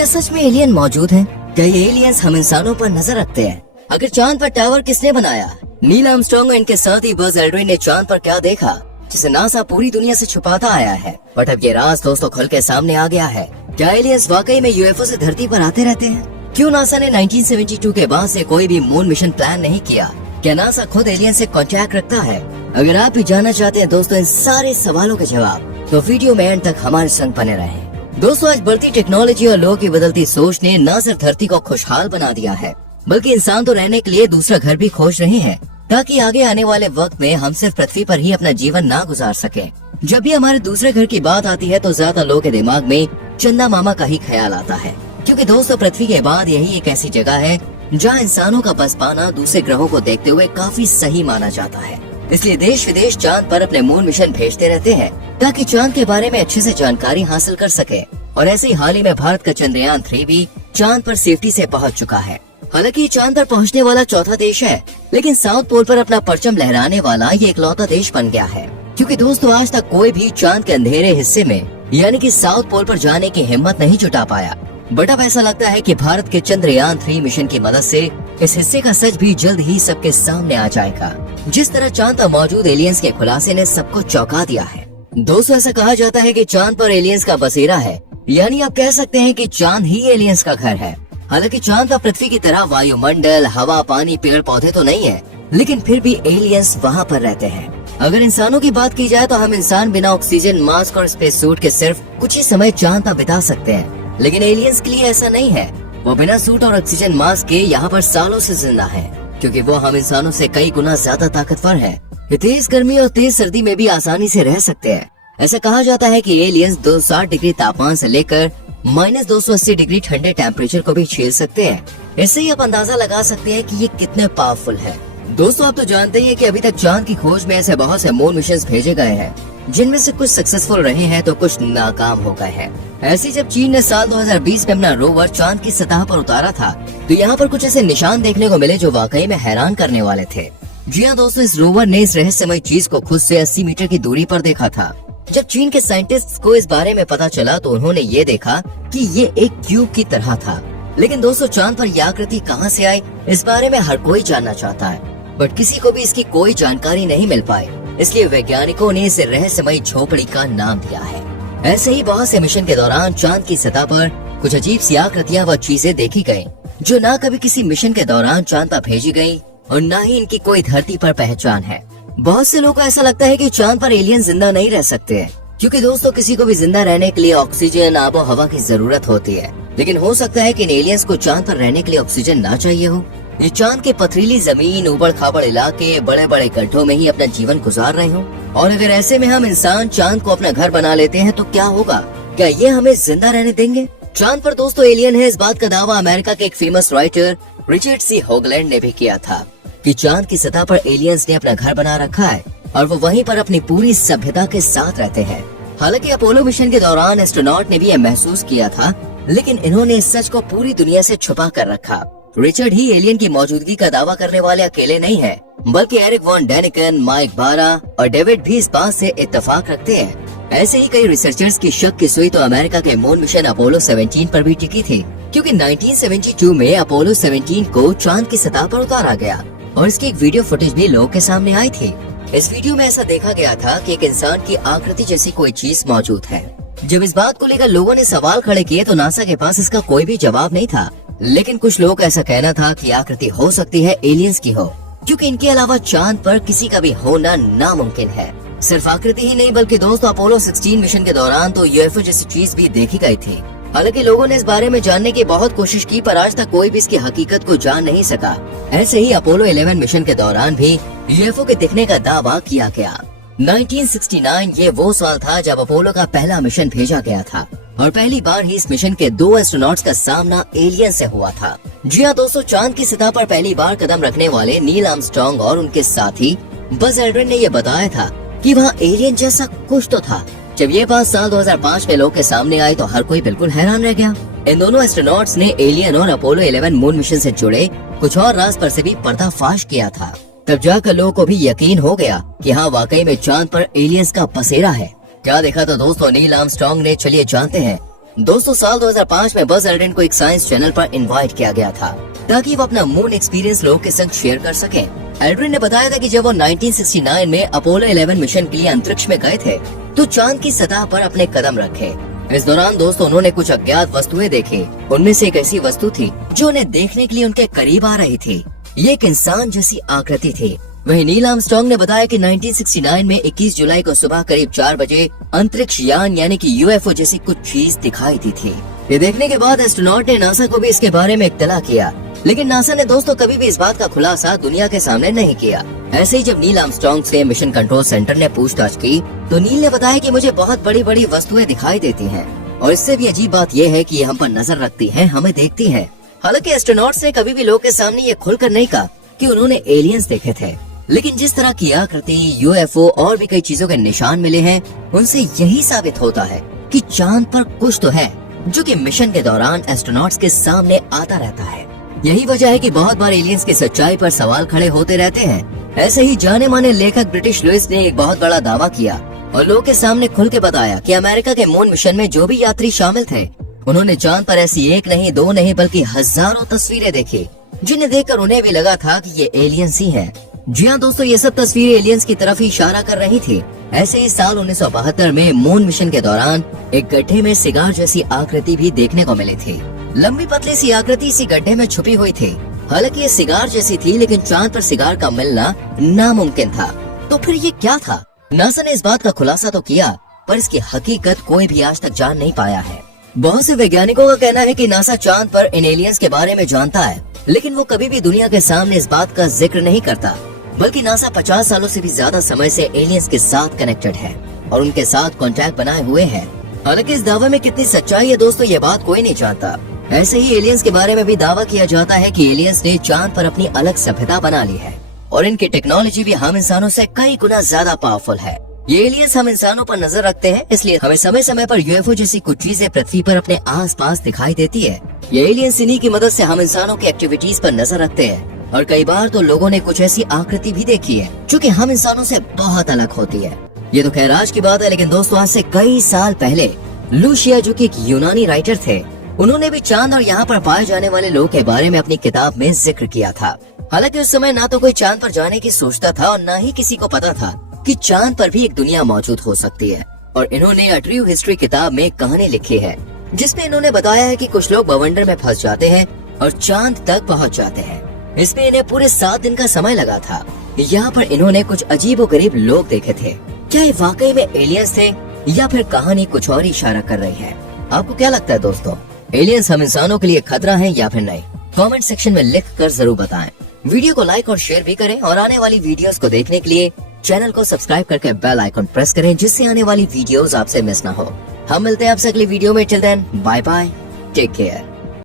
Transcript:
क्या सच में एलियन मौजूद हैं? क्या ये एलियंस हम इंसानों पर नजर रखते हैं? आखिर चांद पर टावर किसने बनाया? नील आर्मस्ट्रांग और इनके साथ ही बज एल्ड्रिन ने चांद पर क्या देखा जिसे नासा पूरी दुनिया से छुपाता आया है? बट अब ये राज दोस्तों खुल के सामने आ गया है। क्या एलियंस वाकई में यूएफओ से धरती पर आते रहते हैं? क्यों नासा ने 1972 के बाद से कोई भी मून मिशन प्लान नहीं किया? क्या नासा खुद एलियन से कांटेक्ट रखता है? अगर आप भी जानना चाहते हैं दोस्तों इन सारे सवालों के जवाब, तो वीडियो में एंड तक हमारे संग बने रहें। दोस्तों आज बढ़ती टेक्नोलॉजी और लोगों की बदलती सोच ने न सिर्फ धरती को खुशहाल बना दिया है, बल्कि इंसान तो रहने के लिए दूसरा घर भी खोज रहे हैं, ताकि आगे आने वाले वक्त में हम सिर्फ पृथ्वी पर ही अपना जीवन ना गुजार सके। जब भी हमारे दूसरे घर की बात आती है तो ज्यादा लोगों के दिमाग में चंदा मामा का ही ख्याल आता है, क्योंकि दोस्तों पृथ्वी के बाद यही एक ऐसी जगह है जहाँ इंसानों का बस पाना दूसरे ग्रहों को देखते हुए काफी सही माना जाता है। इसलिए देश विदेश चांद पर अपने मून मिशन भेजते रहते हैं ताकि चांद के बारे में अच्छे से जानकारी हासिल कर सके। और ऐसे ही हाल ही में भारत का चंद्रयान 3 भी चांद पर सेफ्टी से पहुंच चुका है। हालांकि चांद पर पहुंचने वाला चौथा देश है, लेकिन साउथ पोल पर अपना परचम लहराने वाला ये इकलौता देश बन गया है। क्योंकि दोस्तों आज तक कोई भी चांद के अंधेरे हिस्से में यानी कि साउथ पोल पर जाने की हिम्मत नहीं जुटा पाया। बट अब ऐसा लगता है कि भारत के चंद्रयान 3 मिशन की मदद से इस हिस्से का सच भी जल्द ही सबके सामने आ जाएगा। जिस तरह चांद पर मौजूद एलियंस के खुलासे ने सबको चौंका दिया है। दोस्तों ऐसा कहा जाता है कि चांद पर एलियंस का बसेरा है, यानी आप कह सकते हैं कि चांद ही एलियंस का घर है। हालांकि चांद पर पृथ्वी की तरह वायुमंडल, हवा, पानी, पेड़ पौधे तो नहीं है, लेकिन फिर भी एलियंस वहाँ पर रहते हैं। अगर इंसानों की बात की जाए तो हम इंसान बिना ऑक्सीजन मास्क और स्पेस सूट के सिर्फ कुछ ही समय चांद पर बिता सकते हैं, लेकिन एलियंस के लिए ऐसा नहीं है। वो बिना सूट और ऑक्सीजन मास्क के यहाँ पर सालों से जिंदा है, क्योंकि वो हम इंसानों से कई गुना ज्यादा ताकतवर है। ये तेज गर्मी और तेज सर्दी में भी आसानी से रह सकते हैं। ऐसा कहा जाता है कि एलियंस 260 डिग्री तापमान से लेकर -280 डिग्री ठंडे टेम्परेचर को भी झेल सकते हैं। इससे ही आप अंदाजा लगा सकते हैं कि ये कितने पावरफुल है। दोस्तों आप तो जानते हैं कि अभी तक चांद की खोज में ऐसे बहुत से मून मिशन भेजे गए हैं, जिनमें से कुछ सक्सेसफुल रहे हैं तो कुछ नाकाम हो गए हैं। ऐसे जब चीन ने साल 2020 में अपना रोवर चांद की सतह पर उतारा था, तो यहाँ पर कुछ ऐसे निशान देखने को मिले जो वाकई में हैरान करने वाले थे। जी हाँ दोस्तों, इस रोवर ने इस रहस्यमय चीज को खुद से 80 मीटर की दूरी पर देखा था। जब चीन के साइंटिस्ट्स को इस बारे में पता चला तो उन्होंने ये देखा कि ये एक क्यूब की तरह था। लेकिन दोस्तों चांद पर यह आकृति कहाँ से आई, इस बारे में हर कोई जानना चाहता है, बट किसी को भी इसकी कोई जानकारी नहीं मिल पाई। इसलिए वैज्ञानिकों ने इसे रहस्यमय झोपड़ी का नाम दिया है। ऐसे ही बहुत से मिशन के दौरान चांद की सतह पर कुछ अजीब सी आकृतियां व चीजें देखी गयी, जो न कभी किसी मिशन के दौरान चांद पर भेजी गयी और न ही इनकी कोई धरती पर पहचान है। बहुत से लोगों को ऐसा लगता है कि चांद पर एलियन जिंदा नहीं रह सकते हैं, क्योंकि दोस्तों किसी को भी जिंदा रहने के लिए ऑक्सीजन, आबो हवा की जरूरत होती है। लेकिन हो सकता है कि इन एलियंस को चांद पर रहने के लिए ऑक्सीजन ना चाहिए हो। ये चांद के पथरीली जमीन, उबड़ खाबड़ इलाके, बड़े बड़े गड्ढों में ही अपना जीवन गुजार रहे हो। और अगर ऐसे में हम इंसान चांद को अपना घर बना लेते हैं तो क्या होगा? क्या ये हमें जिंदा रहने देंगे? चांद पर दोस्तों एलियन है, इस बात का दावा अमेरिका के एक फेमस राइटर रिचर्ड सी होगलैंड ने भी किया था कि चांद की सतह पर एलियंस ने अपना घर बना रखा है और वो वहीं पर अपनी पूरी सभ्यता के साथ रहते हैं। हालांकि अपोलो मिशन के दौरान एस्ट्रोनॉट ने भी यह महसूस किया था, लेकिन इन्होंने इस सच को पूरी दुनिया से छुपा कर रखा। रिचर्ड ही एलियन की मौजूदगी का दावा करने वाले अकेले नहीं है, बल्कि एरिक वॉन डेनिकन, माइक बारा और डेविड भी इस बात से इत्तेफाक रखते हैं। ऐसे ही कई रिसर्चर्स की शक की सुई तो अमेरिका के मून मिशन अपोलो 17 पर भी टिकी थी, क्योंकि 1972 में अपोलो 17 को चांद की सतह पर उतारा गया और इसकी एक वीडियो फुटेज भी लोगों के सामने आई थी। इस वीडियो में ऐसा देखा गया था कि एक इंसान की आकृति जैसी कोई चीज मौजूद है। जब इस बात को लेकर लोगों ने सवाल खड़े किए तो नासा के पास इसका कोई भी जवाब नहीं था। लेकिन कुछ लोगों का ऐसा कहना था कि आकृति हो सकती है एलियंस की हो, क्योंकि इनके अलावा चांद पर किसी का भी होना नामुमकिन है। सिर्फ आकृति ही नहीं बल्कि दोस्तों अपोलो 16 मिशन के दौरान तो यूएफओ जैसी चीज भी देखी गई थी। हालांकि लोगों ने इस बारे में जानने की बहुत कोशिश की, पर आज तक कोई भी इसकी हकीकत को जान नहीं सका। ऐसे ही अपोलो 11 मिशन के दौरान भी यूएफओ के दिखने का दावा किया गया। 1969 ये वो साल था जब अपोलो का पहला मिशन भेजा गया था और पहली बार ही इस मिशन के 2 एस्ट्रोनॉट्स का सामना एलियन से हुआ था। जी हाँ दोस्तों, चांद की सतह पर पहली बार कदम रखने वाले नील आर्मस्ट्रांग और उनके साथी बज एल्ड्रिन ने यह बताया था कि वहाँ एलियन जैसा कुछ तो था। जब ये बात साल 2005 में लोग के सामने आई तो हर कोई बिल्कुल हैरान रह गया। इन दोनों एस्ट्रोनॉट्स ने एलियन और अपोलो 11 मून मिशन से जुड़े कुछ और राज पर से भी पर्दाफाश किया था। तब जाकर लोगों को भी यकीन हो गया कि हाँ वाकई में चांद पर एलियंस का बसेरा है। क्या देखा तो दोस्तों नील आर्मस्ट्रांग ने, चलिए जानते हैं दोस्तों साल 2005 में बज एल्ड्रिन को एक साइंस चैनल पर इनवाइट किया गया था ताकि वो अपना मून एक्सपीरियंस लोगों के संग शेयर कर सकें। एल्ड्रिन ने बताया था कि जब वो 1969 में अपोलो 11 मिशन के लिए अंतरिक्ष में गए थे तो चांद की सतह पर अपने कदम रखे। इस दौरान दोस्तों उन्होंने कुछ अज्ञात वस्तुएं देखी। उनमें से एक ऐसी वस्तु थी जो उन्हें देखने के लिए उनके करीब आ रही थी। ये एक इंसान जैसी आकृति थी। वहीं नील आर्मस्ट्रांग ने बताया कि 1969 में 21 जुलाई को सुबह करीब 4 बजे अंतरिक्ष यान यानी कि यूएफओ जैसी कुछ चीज दिखाई दी थी। ये देखने के बाद एस्ट्रोनॉट ने नासा को भी इसके बारे में इत्तला किया, लेकिन नासा ने दोस्तों कभी भी इस बात का खुलासा दुनिया के सामने नहीं किया। ऐसे ही जब नील आर्मस्ट्रांग से मिशन कंट्रोल सेंटर ने पूछताछ की तो नील ने बताया कि मुझे बहुत बड़ी बड़ी वस्तुएं दिखाई देती हैं और इससे भी अजीब बात यह है कि ये हम पर नजर रखती हैं, हमें देखती हैं। हालांकि एस्ट्रोनॉट्स ने कभी भी लोगों के सामने ये खुलकर नहीं कहा कि उन्होंने एलियंस देखे थे, लेकिन जिस तरह की आकृति, यूएफओ और भी कई चीजों के निशान मिले हैं उनसे यही साबित होता है कि चांद पर कुछ तो है जो कि मिशन के दौरान एस्ट्रोनॉट्स के सामने आता रहता है। यही वजह है कि बहुत बार एलियंस की सच्चाई पर सवाल खड़े होते रहते हैं। ऐसे ही जाने माने लेखक ब्रिटिश लुइस ने एक बहुत बड़ा दावा किया और लोगों के सामने खुल के बताया कि अमेरिका के मून मिशन में जो भी यात्री शामिल थे उन्होंने चांद पर ऐसी एक नहीं, दो नहीं बल्कि हजारों तस्वीरें देखी, जिन्हें देखकर उन्हें भी लगा था कि ये एलियंस ही हैं। जी हाँ दोस्तों, ये सब तस्वीरें एलियंस की तरफ ही इशारा कर रही थी। ऐसे ही साल 1972 में मून मिशन के दौरान एक गड्ढे में सिगार जैसी आकृति भी देखने को मिली थी। लंबी पतली सी आकृति इसी गड्ढे में छुपी हुई थी। हालांकि ये सिगार जैसी थी, लेकिन चांद पर सिगार का मिलना नामुमकिन था। तो फिर ये क्या था? नासा ने इस बात का खुलासा तो किया, पर इसकी हकीकत कोई भी आज तक जान नहीं पाया है। बहुत से वैज्ञानिकों का कहना है कि नासा चांद पर इन एलियंस के बारे में जानता है, लेकिन वो कभी भी दुनिया के सामने इस बात का जिक्र नहीं करता। बल्कि नासा 50 सालों से भी ज्यादा समय से एलियंस के साथ कनेक्टेड है और उनके साथ कॉन्टैक्ट बनाए हुए है। हालांकि इस दावे में कितनी सच्चाई है दोस्तों, ये बात कोई नहीं जानता। ऐसे ही एलियंस के बारे में भी दावा किया जाता है कि एलियंस ने चांद पर अपनी अलग सभ्यता बना ली है और इनकी टेक्नोलॉजी भी हम इंसानों से कई गुना ज्यादा पावरफुल है। ये एलियंस हम इंसानों पर नजर रखते हैं, इसलिए हमें समय समय पर यूएफओ जैसी कुछ चीजें पृथ्वी पर अपने आसपास दिखाई देती है। ये एलियंस इन्हीं की मदद से हम इंसानों की एक्टिविटीज पर नजर रखते हैं और कई बार तो लोगों ने कुछ ऐसी आकृति भी देखी है जो कि हम इंसानों से बहुत अलग होती है। ये तो खैर आज की बात है, लेकिन दोस्तों आज से कई साल पहले लूशिया, जो कि एक यूनानी राइटर थे, उन्होंने भी चांद और यहाँ पर पाए जाने वाले लोगों के बारे में अपनी किताब में जिक्र किया था। हालांकि उस समय ना तो कोई चांद पर जाने की सोचता था और ना ही किसी को पता था कि चांद पर भी एक दुनिया मौजूद हो सकती है। और इन्होंने अ ट्रू हिस्ट्री किताब में कहानी लिखी है जिसमें इन्होंने बताया है कि कुछ लोग बवंडर में फंस जाते हैं और चांद तक पहुँच जाते हैं। इसमें इन्हें पूरे 7 दिन का समय लगा था। यहाँ पर इन्होंने कुछ अजीबोगरीब लोग देखे थे। क्या ये वाकई में एलियंस थे या फिर कहानी कुछ और इशारा कर रही है? आपको क्या लगता है दोस्तों, एलियंस हम इंसानों के लिए खतरा है या फिर नहीं? कमेंट सेक्शन में लिख कर जरूर बताएं। वीडियो को लाइक और शेयर भी करें और आने वाली वीडियोस को देखने के लिए चैनल को सब्सक्राइब करके बेल आइकन प्रेस करें, जिससे आने वाली वीडियोस आपसे मिस ना हो। हम मिलते हैं आपसे अगली वीडियो में। Till then bye bye, take care.